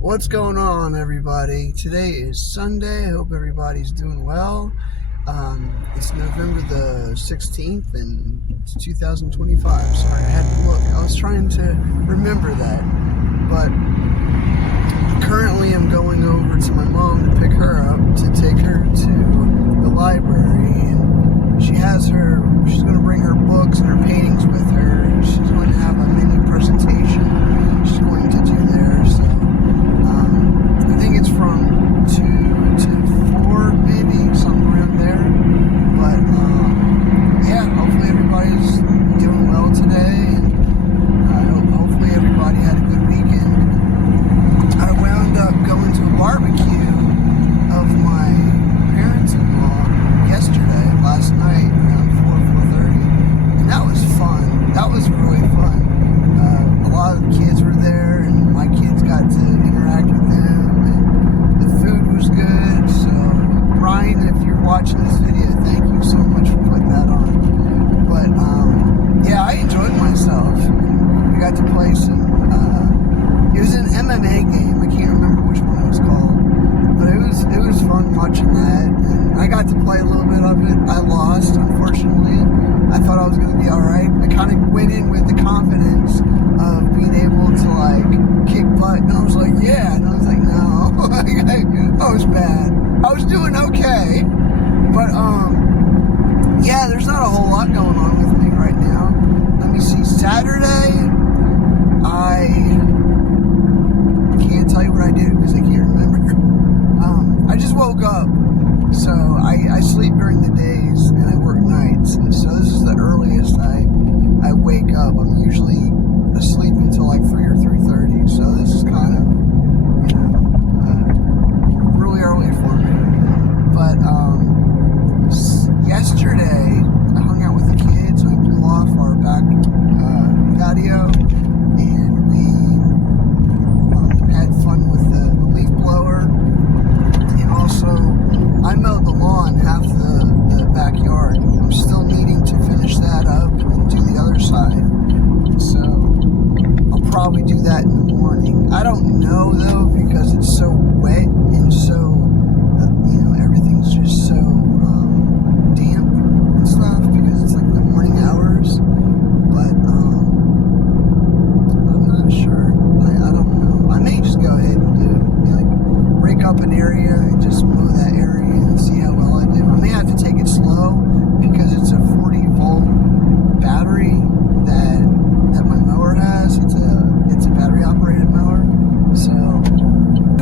What's going on, everybody? Today is Sunday. I hope everybody's doing well. It's November the 16th and it's 2025. Sorry, I had to look. I was trying to remember that. But currently I'm going over to my mom to pick her up to take her to the library. And she's going to bring her books and her paintings with her. She's going to have a mini presentation she's going to do there. So I think it's from 2 to 4, maybe, something around there. But, yeah, hopefully everybody's doing well today. And hopefully everybody had a good weekend. I wound up going to a barbecue of my parents-in-law yesterday, last night, around 4:30. And that was fun. That was really fun. A lot of the kids were there, and my kids got to interact with them. Food was good, so Brian, if you're watching this video, thank you so much for putting that on. But yeah, I enjoyed myself. We got to play some. It was an MMA game. I can't remember which one it was called, but it was fun watching that. And I got to play a little bit of it. I lost, unfortunately. I thought I was going to be all right. I kind of went in with the confidence of being able to kick butt, and I was like, yeah, and I was like, no. I was bad. I was doing okay, but yeah, there's not a whole lot going on with me right now. Let me see. Saturday, I can't tell you what I did because I can't remember. I just woke up, so I sleep during the days and I work nights, and so this is the earliest I wake up. I'm usually asleep until 3 or 3:30, so this is kind of really early for me. But yesterday I hung out with the kids. We blew off our back patio, and we had fun with the leaf blower, and also I mowed the lawn, half the backyard. I'm still needing to finish that up and do the other side, so I'll probably do that in the morning. I don't know though, because it's so wet and so everything's just so damp and stuff, because it's the morning hours. But I'm not sure. I don't know. I may just go ahead and break up an area and just mow that area and see how well I do. I may have to take it slow because it's a 40-volt battery that my mower has. It's a battery operated mower. So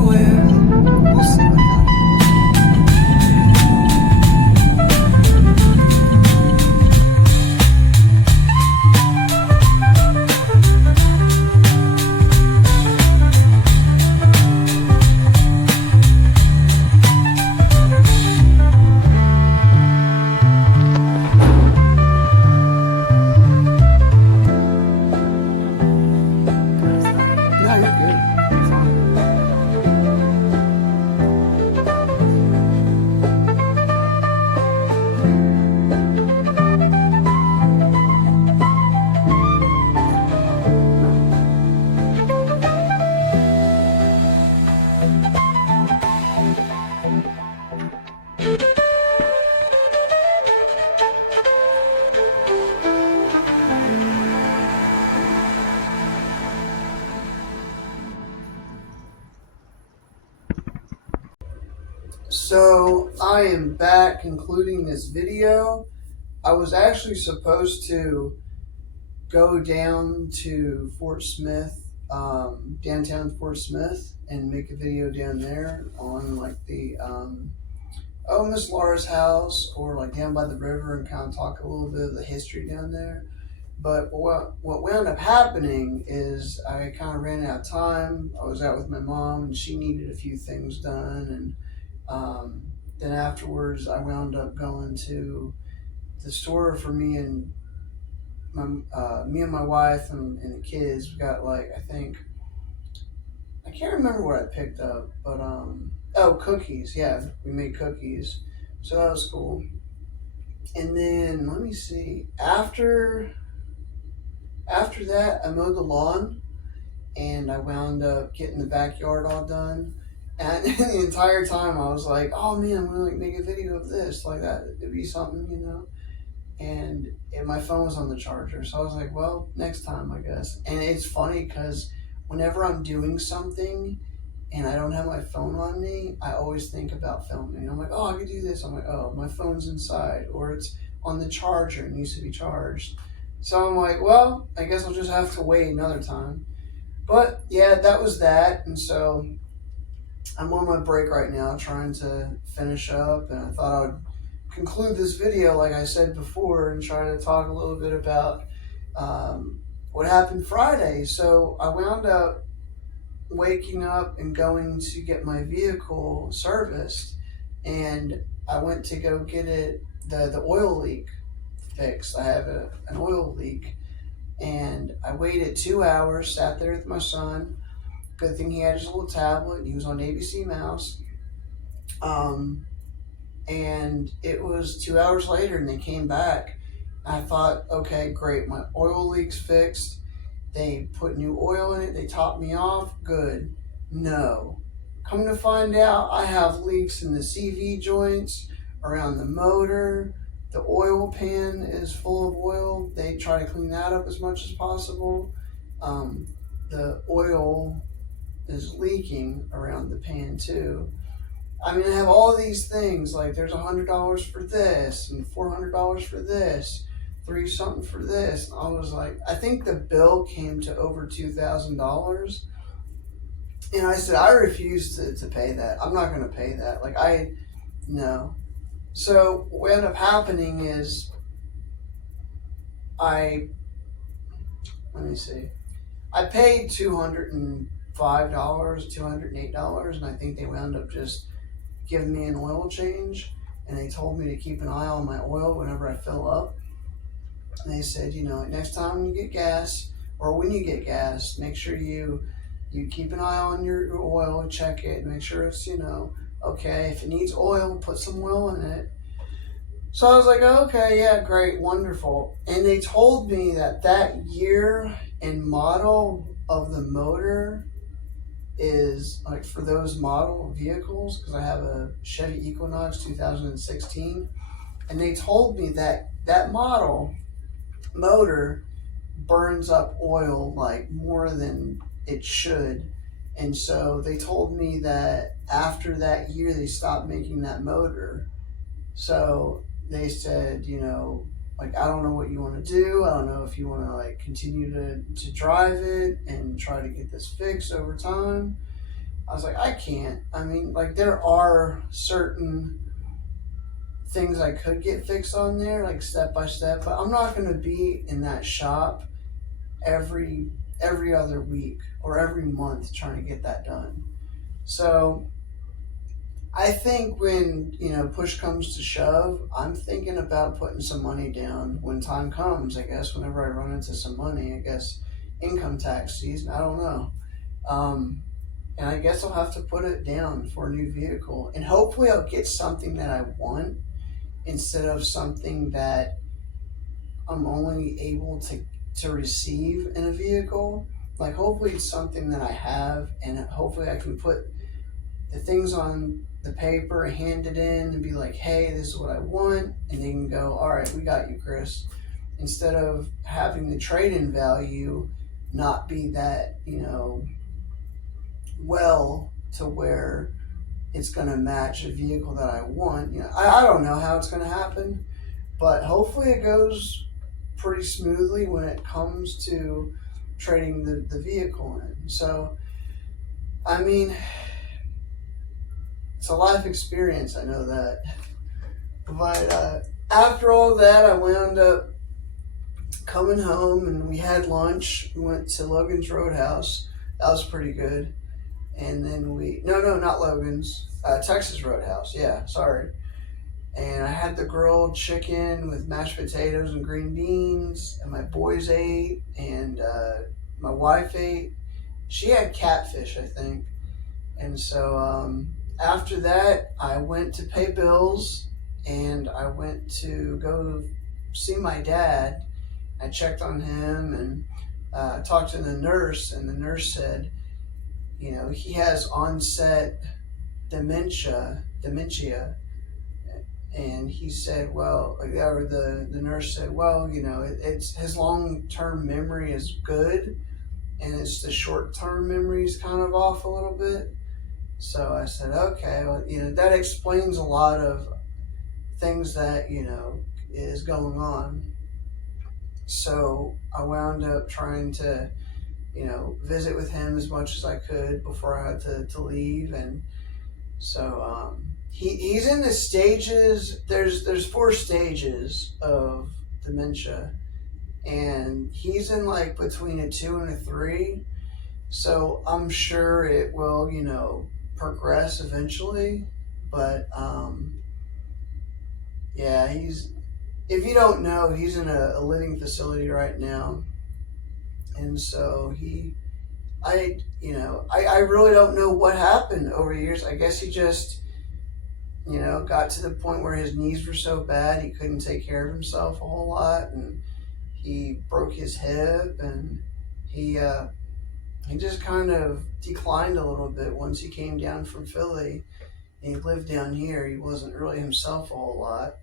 we'll see what happens. No, you're good. It's fine. So I am back concluding this video. I was actually supposed to go down to Fort Smith, downtown Fort Smith, and make a video down there on the Miss Laura's house, or down by the river, and kind of talk a little bit of the history down there. But what wound up happening is I kind of ran out of time. I was out with my mom, and she needed a few things done, and then afterwards, I wound up going to the store for me and my wife and the kids. We got I think I can't remember what I picked up, but cookies. Yeah, we made cookies, so that was cool. And then let me see. After that, I mowed the lawn, and I wound up getting the backyard all done. And the entire time I was like, oh man, I'm gonna like make a video of this, like that. It'd be something, you know. And my phone was on the charger, so I was like, well, next time, I guess. And it's funny because whenever I'm doing something and I don't have my phone on me, I always think about filming. I'm like, oh, I could do this. I'm like, oh, my phone's inside, or it's on the charger and needs to be charged. So I'm like, well, I guess I'll just have to wait another time. But yeah, that was that. And so I'm on my break right now trying to finish up, and I thought I would conclude this video like I said before and try to talk a little bit about what happened Friday. So I wound up waking up and going to get my vehicle serviced, and I went to go get the oil leak fixed. I have an oil leak, and I waited 2 hours, sat there with my son. Good thing he had his little tablet. He was on ABC Mouse. And it was 2 hours later and they came back. I thought, okay, great, my oil leak's fixed. They put new oil in it, they topped me off, good. No. Come to find out, I have leaks in the CV joints, around the motor, the oil pan is full of oil. They try to clean that up as much as possible. The oil is leaking around the pan too. I mean, I have all these things, like there's $100 for this and $400 for this, $3 something for this. And I was like, I think the bill came to over $2,000. And I said, I refuse to pay that. I'm not going to pay that. No. So what ended up happening is I paid $205, $208, and I think they wound up just giving me an oil change, and they told me to keep an eye on my oil whenever I fill up. And they said, you know, next time you get gas, or when you get gas, make sure you keep an eye on your oil and check it, make sure it's, you know, okay. If it needs oil, put some oil in it. So I was like, okay, yeah, great, wonderful. And they told me that year and model of the motor is like for those model vehicles, because I have a Chevy Equinox 2016, and they told me that model motor burns up oil like more than it should. And so they told me that after that year they stopped making that motor. So they said, you know, like, I don't know what you want to do. I don't know if you want to like continue to drive it and try to get this fixed over time. I was like, I can't. I mean, like, there are certain things I could get fixed on there, like step by step, but I'm not going to be in that shop every other week or every month trying to get that done. So I think when, you know, push comes to shove, I'm thinking about putting some money down when time comes, I guess, whenever I run into some money, I guess, income tax season, I don't know. And I guess I'll have to put it down for a new vehicle. And hopefully I'll get something that I want instead of something that I'm only able to receive in a vehicle. Like, hopefully it's something that I have, and hopefully I can put the things on the paper, hand it in, and be like, hey, this is what I want. And they can go, all right, we got you, Chris. Instead of having the trade-in value not be that, you know, well to where it's going to match a vehicle that I want. You know, I don't know how it's going to happen, but hopefully it goes pretty smoothly when it comes to trading the vehicle in. So, I mean, it's a life experience, I know that. But after all that, I wound up coming home and we had lunch. We went to Logan's Roadhouse. That was pretty good. And then not Logan's, Texas Roadhouse, yeah, sorry. And I had the grilled chicken with mashed potatoes and green beans, and my boys ate, and my wife ate. She had catfish, I think. And so after that, I went to pay bills, and I went to go see my dad. I checked on him, and talked to the nurse, and the nurse said, he has onset dementia, and he said, well, or the nurse said, well, it's his long-term memory is good, and it's the short-term memory is kind of off a little bit. So I said, okay, well, that explains a lot of things that, is going on. So I wound up trying to, visit with him as much as I could before I had to leave. And so he's in the stages. There's 4 stages of dementia, and he's in like between a 2 and a 3. So I'm sure it will, progress eventually. But yeah, if you don't know, he's in a living facility right now. And so I really don't know what happened over the years. I guess he just, got to the point where his knees were so bad he couldn't take care of himself a whole lot, and he broke his hip, and he just kind of declined a little bit once he came down from Philly, and he lived down here. He wasn't really himself a whole lot,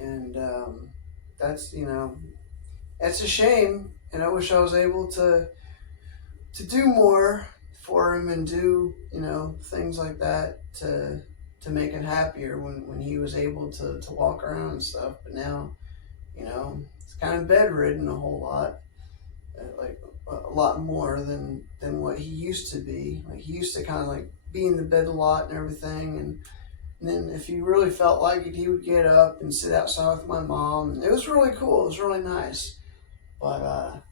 and that's it's a shame. And I wish I was able to do more for him and do things like that to make him happier when he was able to walk around and stuff. But now he's kind of bedridden a whole lot, like a lot more than what he used to be. Like he used to kind of like be in the bed a lot and everything, and then if he really felt like it, he would get up and sit outside with my mom, and it was really cool. It was really nice. But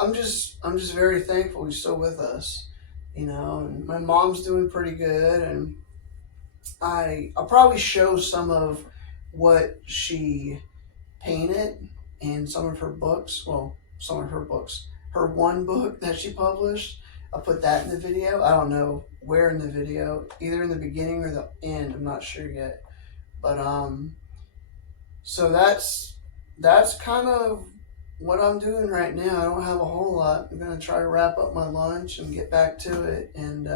I'm just very thankful he's still with us, and my mom's doing pretty good, and I'll probably show some of what she painted in some of her books. Well, some of her books. Her one book that she published, I'll put that in the video. I don't know where in the video, either in the beginning or the end. I'm not sure yet. But so that's kind of what I'm doing right now. I don't have a whole lot. I'm gonna try to wrap up my lunch and get back to it, and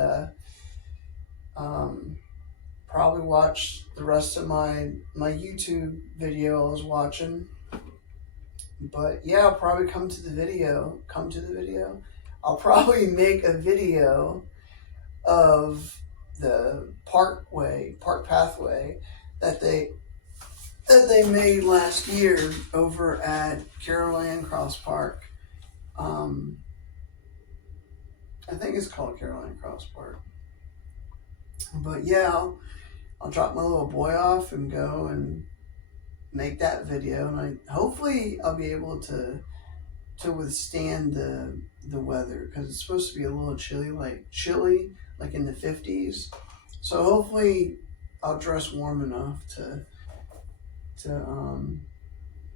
probably watch the rest of my YouTube video I was watching. But yeah, I'll probably come to the video. I'll probably make a video of the park pathway that they made last year over at Carroll Ann Cross Park. I think it's called Carroll Ann Cross Park. But yeah, I'll drop my little boy off and go and make that video, and hopefully I'll be able to withstand the weather, because it's supposed to be a little chilly like in the 50s. So hopefully I'll dress warm enough to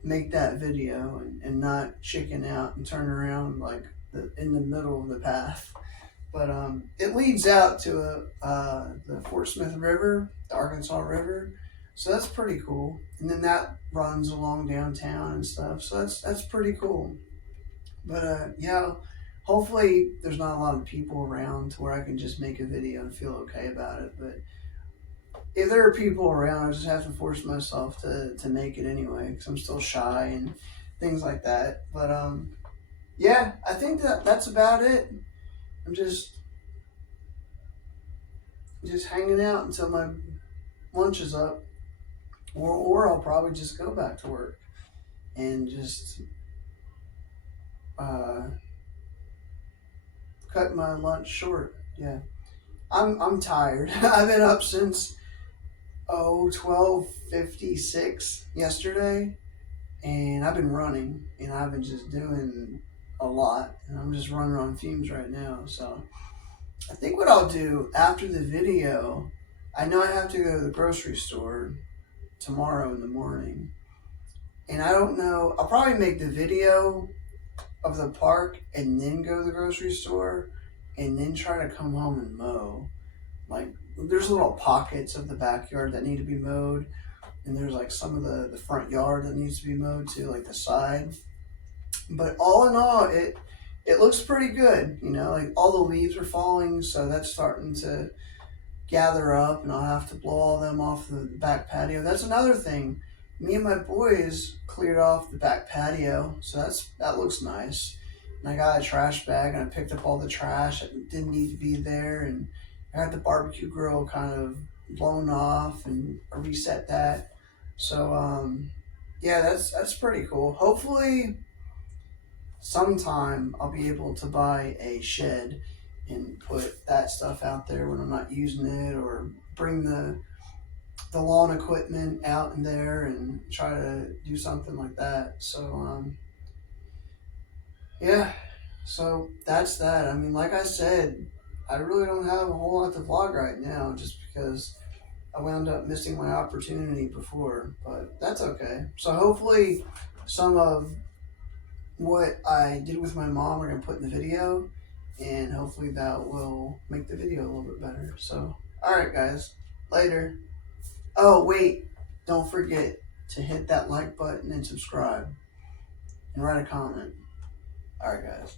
make that video and not chicken out and turn around like in the middle of the path. But it leads out to the Fort Smith River, the Arkansas River. So that's pretty cool. And then that runs along downtown and stuff. So that's pretty cool. But yeah, hopefully there's not a lot of people around to where I can just make a video and feel okay about it. But if there are people around, I just have to force myself to make it anyway, because I'm still shy and things like that. But yeah, I think that's about it. I'm just hanging out until my lunch is up, or I'll probably just go back to work and just cut my lunch short. Yeah, I'm tired. I've been up since 12:56 yesterday, and I've been running, and I've been just doing a lot, and I'm just running on fumes right now. So I think what I'll do after the video, I know I have to go to the grocery store tomorrow in the morning, and I don't know, I'll probably make the video of the park and then go to the grocery store and then try to come home and mow. Like, there's little pockets of the backyard that need to be mowed, and there's like some of the front yard that needs to be mowed too, like the side. But all in all, it looks pretty good. You know, like all the leaves are falling, so that's starting to gather up, and I'll have to blow all them off the back patio. That's another thing. Me and my boys cleared off the back patio, so that looks nice. And I got a trash bag, and I picked up all the trash that didn't need to be there, and I got the barbecue grill kind of blown off, and I reset that. So yeah, that's pretty cool. Hopefully, sometime I'll be able to buy a shed and put that stuff out there when I'm not using it, or bring the lawn equipment out in there and try to do something like that. So yeah, so that's that. I mean, like I said, I really don't have a whole lot to vlog right now, just because I wound up missing my opportunity before, but that's okay. So hopefully some of what I did with my mom are gonna put in the video, and hopefully that will make the video a little bit better. So, alright guys, later. Oh wait, don't forget to hit that like button and subscribe and write a comment. Alright guys.